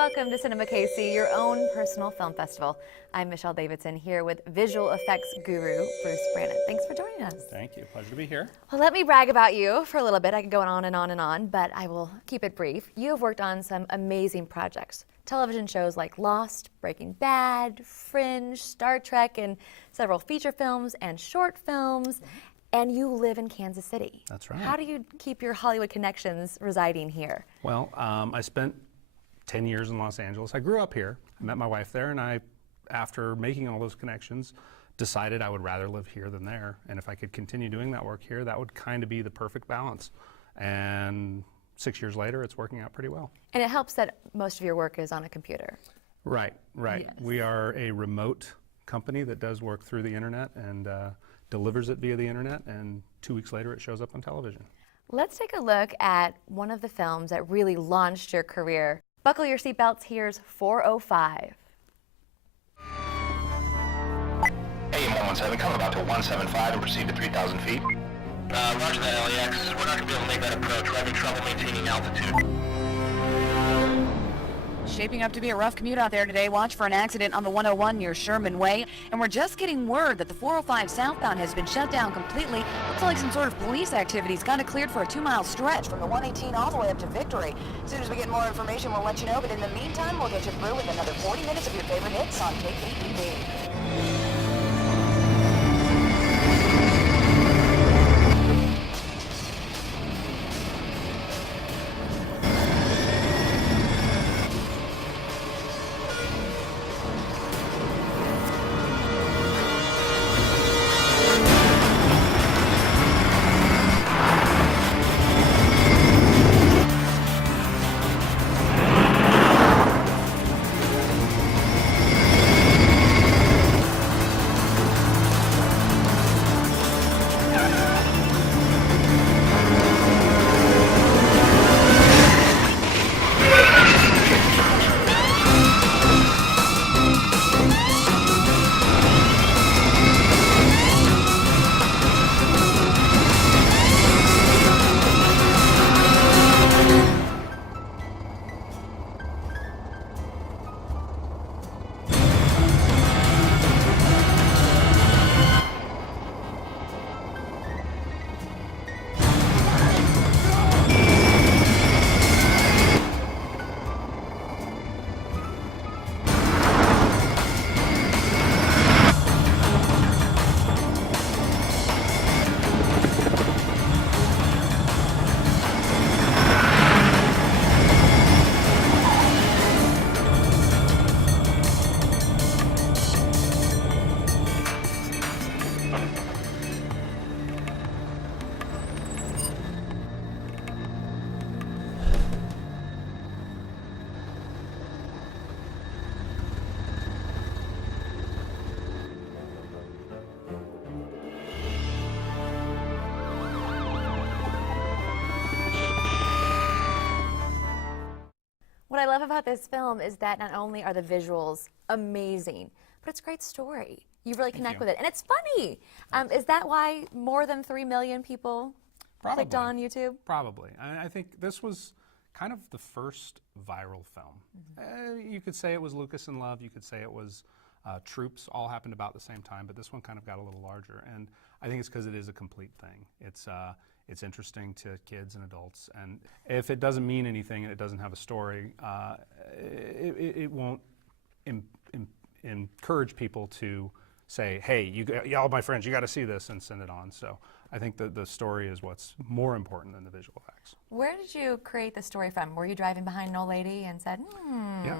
Welcome to CinemaKC, your own personal film festival. I'm Michelle Davidson here with visual effects guru Bruce Branit. Thanks for joining us. Thank you. Pleasure to be here. Well, let me brag about you for a little bit. I could go on and on and on, but I will keep it brief. You have worked on some amazing projects. Television shows like Lost, Breaking Bad, Fringe, Star Trek, and several feature films and short films. And you live in Kansas City. That's right. How do you keep your Hollywood connections residing here? Well, I spent 10 years in Los Angeles. I grew up here. I met my wife there, and after making all those connections, decided I would rather live here than there. And if I could continue doing that work here, that would kind of be the perfect balance. And 6 years later, it's working out pretty well. And it helps that most of your work is on a computer. Right, right. Yes. We are a remote company that does work through the internet and delivers it via the internet, and 2 weeks later it shows up on television. Let's take a look at one of the films that really launched your career. Buckle your seatbelts, here's 405. AM 117, come about to 175 and proceed to 3,000 feet. Roger that, LAX. We're not going to be able to make that approach. We're having trouble maintaining altitude. Shaping up to be a rough commute out there today. Watch for an accident on the 101 near Sherman Way. And we're just getting word that the 405 southbound has been shut down completely. Looks like some sort of police activity's got it cleared for a 2-mile stretch from the 118 all the way up to Victory. As soon as we get more information, we'll let you know. But in the meantime, we'll get you through with another 40 minutes of your favorite hits on KKTV. What I love about this film is that not only are the visuals amazing, but it's a great story. You really connect with it, and it's funny. Is that why more than 3 million people clicked on YouTube? Probably. I think this was kind of the first viral film. You could say it was Lucas in Love, you could say it was Troops, all happened about the same time, but this one kind of got a little larger. And I think it's because it is a complete thing. It's interesting to kids and adults, and if it doesn't mean anything and it doesn't have a story, it won't encourage people to say, hey, all my friends, you got to see this, and send it on. So I think that the story is what's more important than the visual effects. Where did you create the story from? Were you driving behind an old lady and said, Yeah.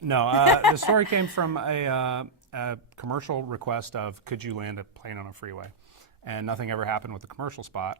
No, the story came from a commercial request of, could you land a plane on a freeway? And nothing ever happened with the commercial spot.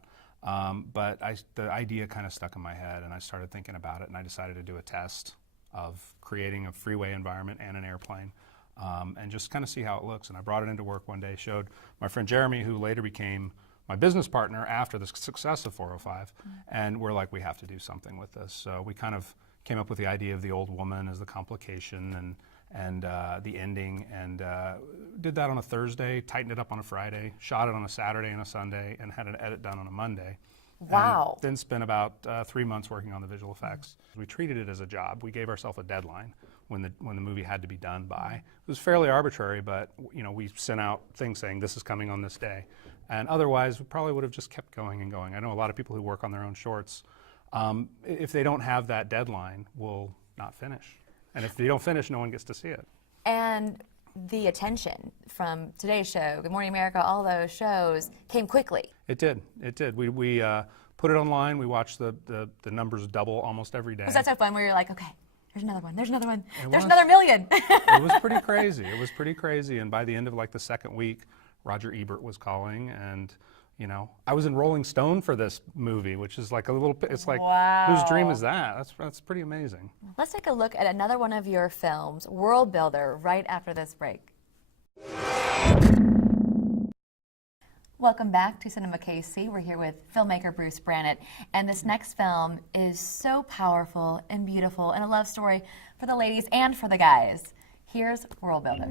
But the idea kind of stuck in my head, and I started thinking about it, and I decided to do a test of creating a freeway environment and an airplane, and just kind of see how it looks. And I brought it into work one day, showed my friend Jeremy, who later became my business partner after the success of 405, and we're like, we have to do something with this. So we kind of came up with the idea of the old woman as the complication, and the ending, and did that on a Thursday, tightened it up on a Friday, shot it on a Saturday and a Sunday, and had an edit done on a Monday. Wow. And then spent about 3 months working on the visual effects. We treated it as a job. We gave ourselves a deadline when the movie had to be done by. It was fairly arbitrary, but we sent out things saying this is coming on this day. And otherwise, we probably would have just kept going and going. I know a lot of people who work on their own shorts, if they don't have that deadline, will not finish. And if they don't finish, no one gets to see it. And the attention from Today's Show, Good Morning America, all those shows came quickly. It did. It did. We put it online. We watched the numbers double almost every day. Was that so fun where you're like, okay, there's another one, there's another one, It there's was. another million? It was pretty crazy. It was pretty crazy. And by the end of like the second week, Roger Ebert was calling, and I was in Rolling Stone for this movie, which is like a little. It's like, Wow. whose dream is that? That's pretty amazing. Let's take a look at another one of your films, World Builder, right after this break. Welcome back to CinemaKC. We're here with filmmaker Bruce Branit, and this next film is so powerful and beautiful, and a love story for the ladies and for the guys. Here's World Builder.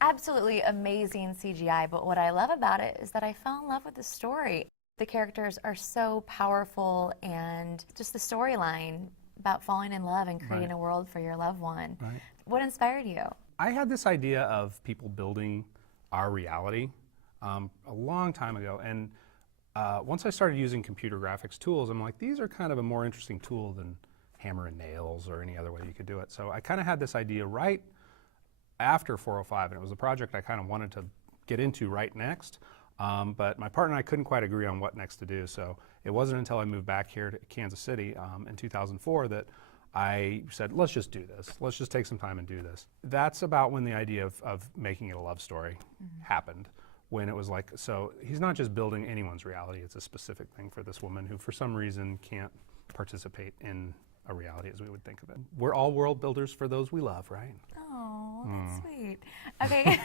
Absolutely amazing CGI, but what I love about it is that I fell in love with the story. The characters are so powerful, and just the storyline about falling in love and creating Right. a world for your loved one. Right. What inspired you? I had this idea of people building our reality a long time ago, and once I started using computer graphics tools, I'm like, these are kind of a more interesting tool than hammer and nails or any other way you could do it. So I kind of had this idea right after 405, and it was a project I kind of wanted to get into right next, but my partner and I couldn't quite agree on what next to do, so it wasn't until I moved back here to Kansas City in 2004 that I said, let's just do this. Let's just take some time and do this. That's about when the idea of making it a love story happened, when it was like, so he's not just building anyone's reality, it's a specific thing for this woman who for some reason can't participate in a reality as we would think of it. We're all world builders for those we love, right? Oh, that's sweet. Okay,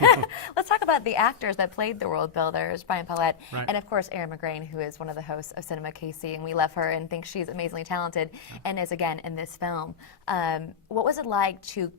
let's talk about the actors that played the world builders, Brian Paulette, Right. and of course Erin McGrain, who is one of the hosts of CinemaKC, and we love her and think she's amazingly talented, and is again in this film. What was it like to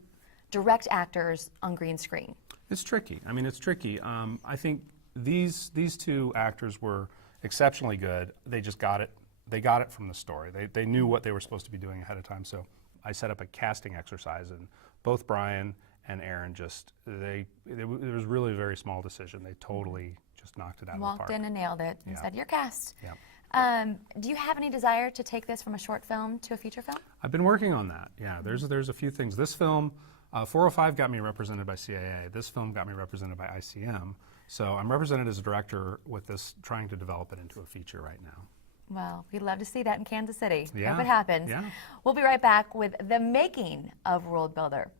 direct actors on green screen? It's tricky. I mean, it's tricky. I think these two actors were exceptionally good. They just got it. They got it from the story. They knew what they were supposed to be doing ahead of time. So I set up a casting exercise, and both Brian and Aaron it was really a very small decision. They totally just knocked it out of the park. Walked in and nailed it and said, "You're cast." Yeah. Do you have any desire to take this from a short film to a feature film? I've been working on that. Yeah, there's a few things. This film, 405 got me represented by CAA. This film got me represented by ICM. So I'm represented as a director with this, trying to develop it into a feature right now. Well, we'd love to see that in Kansas City. Yeah. Hope it happens. Yeah. We'll be right back with the making of World Builder.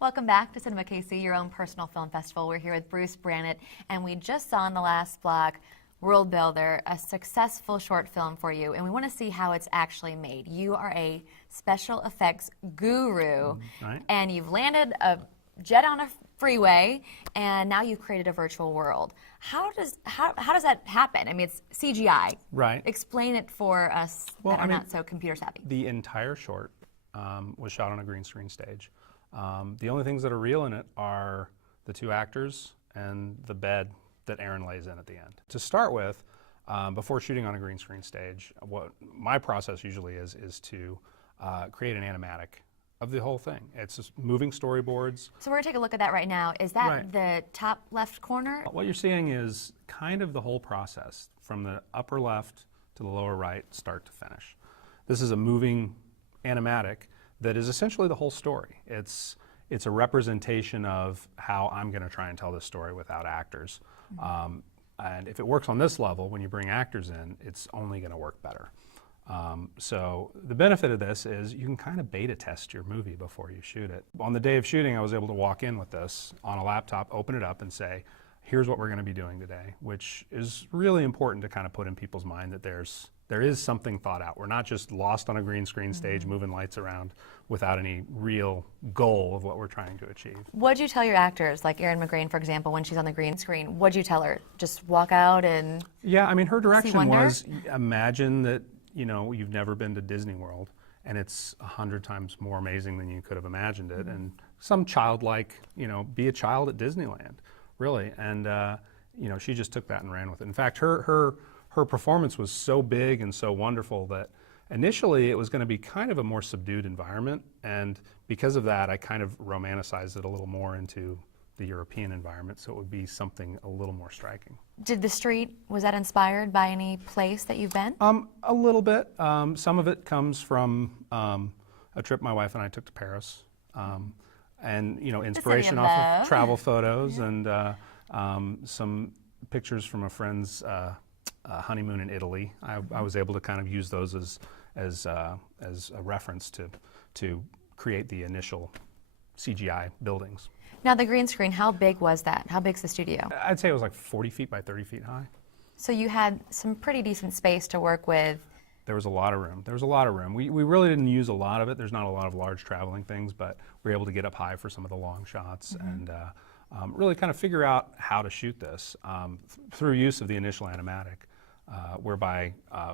Welcome back to CinemaKC, your own personal film festival. We're here with Bruce Branit, and we just saw in the last block World Builder, a successful short film for you, and we want to see how it's actually made. You are a special effects guru, right. And you've landed a jet on a freeway, and now you've created a virtual world. How does that happen? I mean, it's CGI. Right. Explain it for us that are not so computer savvy. The entire short was shot on a green screen stage. The only things that are real in it are the two actors and the bed that Aaron lays in at the end. To start with, before shooting on a green screen stage, what my process usually is to create an animatic of the whole thing. It's just moving storyboards. So we're going to take a look at that right now. Is that Right. the top left corner? What you're seeing is kind of the whole process, from the upper left to the lower right, start to finish. This is a moving animatic that is essentially the whole story. It's a representation of how I'm going to try and tell this story without actors. And if it works on this level, when you bring actors in, it's only going to work better. So the benefit of this is you can kind of beta test your movie before you shoot it. On the day of shooting, I was able to walk in with this on a laptop, open it up, and say, here's what we're going to be doing today, which is really important to kind of put in people's mind that there is something thought out. We're not just lost on a green screen stage moving lights around without any real goal of what we're trying to achieve. What'd you tell your actors, like Erin McGrain, for example, when she's on the green screen? What'd you tell her? Just walk out and Yeah, I mean, her direction wonder? was, imagine that, you've never been to Disney World, and it's 100 times more amazing than you could have imagined it, and some childlike, be a child at Disneyland, really. And, she just took that and ran with it. In fact, her performance was so big and so wonderful that initially it was going to be kind of a more subdued environment, and because of that, I kind of romanticized it a little more into the European environment, so it would be something a little more striking. Did the street, was that inspired by any place that you've been? A little bit. Some of it comes from a trip my wife and I took to Paris, and inspiration of off love. of travel photos and some pictures from a friend's honeymoon in Italy. I was able to kind of use those as a reference to create the initial CGI buildings. Now the green screen, how big was that? How big's the studio? I'd say it was like 40 feet by 30 feet high. So you had some pretty decent space to work with. There was a lot of room. We really didn't use a lot of it. There's not a lot of large traveling things, but we were able to get up high for some of the long shots and really kind of figure out how to shoot this through use of the initial animatic, whereby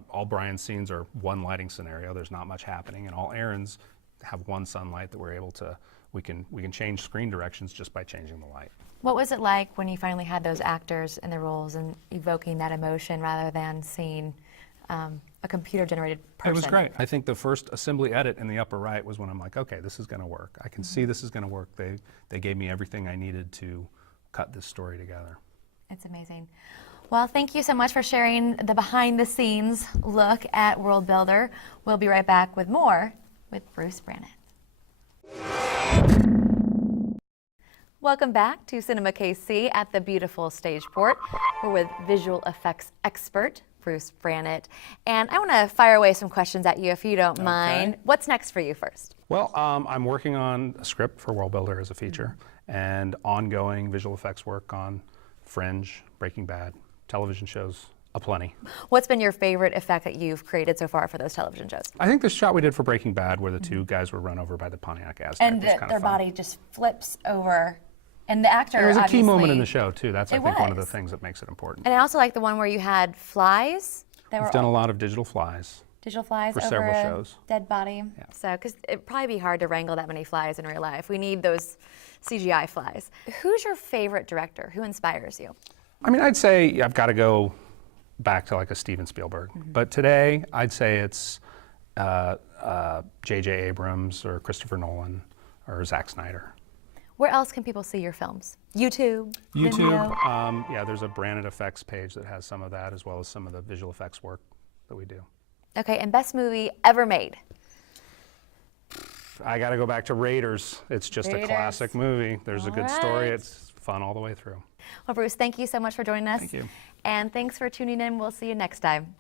all Brian's scenes are one lighting scenario. There's not much happening, and all Aaron's have one sunlight that we're able to. We can change screen directions just by changing the light. What was it like when you finally had those actors in the roles and evoking that emotion rather than seeing a computer-generated person? It was great. I think the first assembly edit in the upper right was when I'm like, okay, this is going to work. I can see this is going to work. They gave me everything I needed to cut this story together. It's amazing. Well, thank you so much for sharing the behind-the-scenes look at World Builder. We'll be right back with more with Bruce Branit. Welcome back to CinemaKC at the beautiful Stageport. We're with visual effects expert Bruce Branit. And I want to fire away some questions at you if you don't mind. What's next for you first? Well, I'm working on a script for World Builder as a feature and ongoing visual effects work on Fringe, Breaking Bad, television shows aplenty. What's been your favorite effect that you've created so far for those television shows? I think the shot we did for Breaking Bad where the two guys were run over by the Pontiac Aztek And was kind of their fun. body just flips over. And the actor, It was a key moment in obviously- the show, too. That's, I It think, one of the was. things that makes it important. And I also like the one where you had flies. We've done a lot of digital flies. Digital flies For over several a shows. dead body. Yeah. So, because it'd probably be hard to wrangle that many flies in real life. We need those CGI flies. Who's your favorite director? Who inspires you? I mean, I'd say I've got to go back to like a Steven Spielberg. But today, I'd say it's J.J. Abrams or Christopher Nolan or Zack Snyder. Where else can people see your films? YouTube? YouTube, Vimeo? yeah, there's a Branit Effects page that has some of that as well as some of the visual effects work that we do. Okay, and best movie ever made? I got to go back to Raiders. It's just Raiders. a classic movie. There's a All good story. right. It's fun all the way through. Well, Bruce, thank you so much for joining us. Thank you. And thanks for tuning in. We'll see you next time.